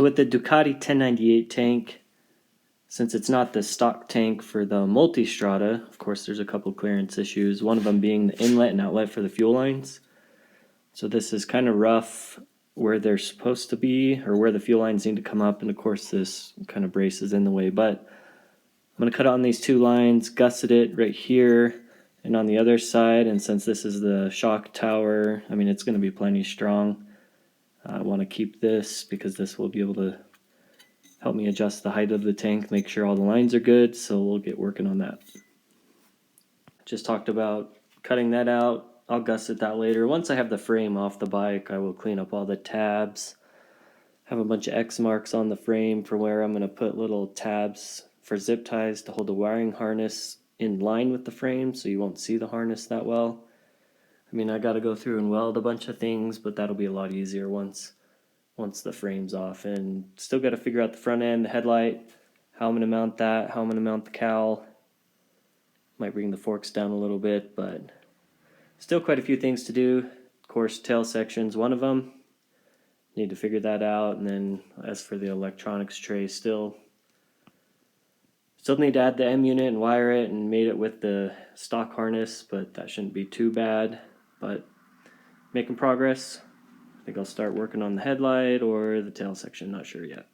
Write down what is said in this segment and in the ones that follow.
So with the Ducati 1098 tank, since it's not the stock tank for the Multistrada, of course there's a couple clearance issues, one of them being the inlet and outlet for the fuel lines. So this is kind of rough where they're supposed to be, or where the fuel lines need to come up, and of course this kind of braces in the way, but I'm going to cut on these two lines, gusset it right here and on the other side, and since this is the shock tower, I mean it's going to be plenty strong. I want to keep this because this will be able to help me adjust the height of the tank, make sure all the lines are good, so we'll get working on that. Just talked about cutting that out. I'll gusset that later. Once I have the frame off the bike, I will clean up all the tabs. Have a bunch of X marks on the frame for where I'm going to put little tabs for zip ties to hold the wiring harness in line with the frame so you won't see the harness that well. I mean, I got to go through and weld a bunch of things, but that'll be a lot easier once the frame's off. And still got to figure out the front end, the headlight, how I'm going to mount that, how I'm going to mount the cowl. Might bring the forks down a little bit, but still quite a few things to do. Of course, tail section's one of them. Need to figure that out. And then as for the electronics tray, still need to add the M unit and wire it and mate it with the stock harness, but that shouldn't be too bad. But making progress. I think I'll start working on the headlight or the tail section, not sure yet.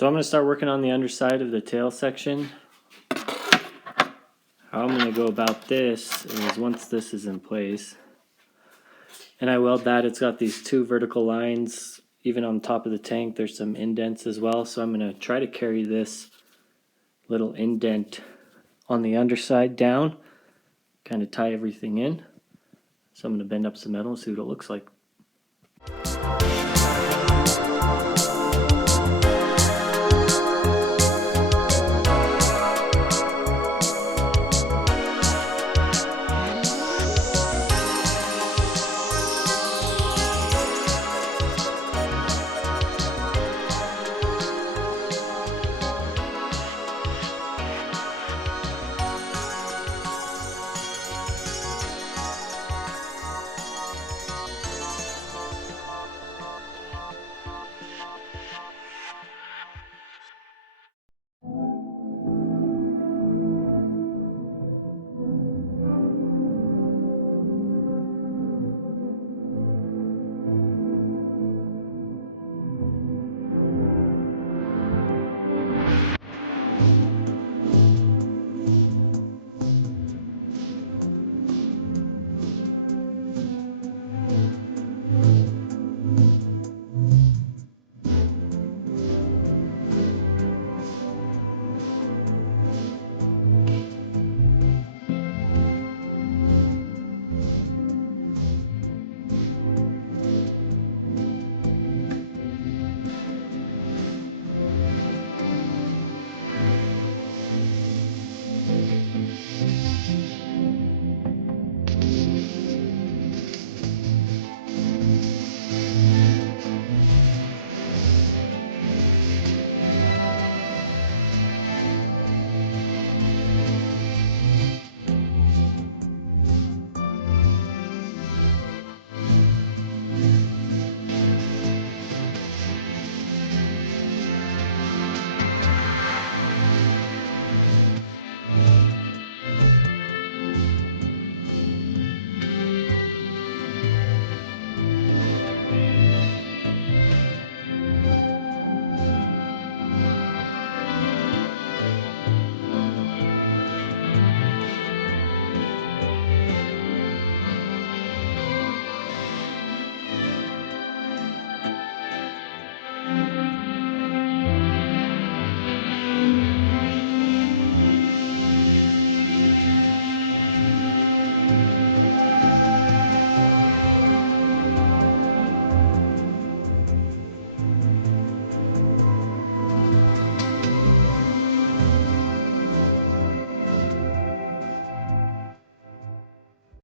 So I'm going to start working on the underside of the tail section. How I'm going to go about this is once this is in place, and I weld that, it's got these two vertical lines. Even on top of the tank, there's some indents as well. So I'm going to try to carry this little indent on the underside down, kind of tie everything in. So I'm going to bend up some metal and see what it looks like.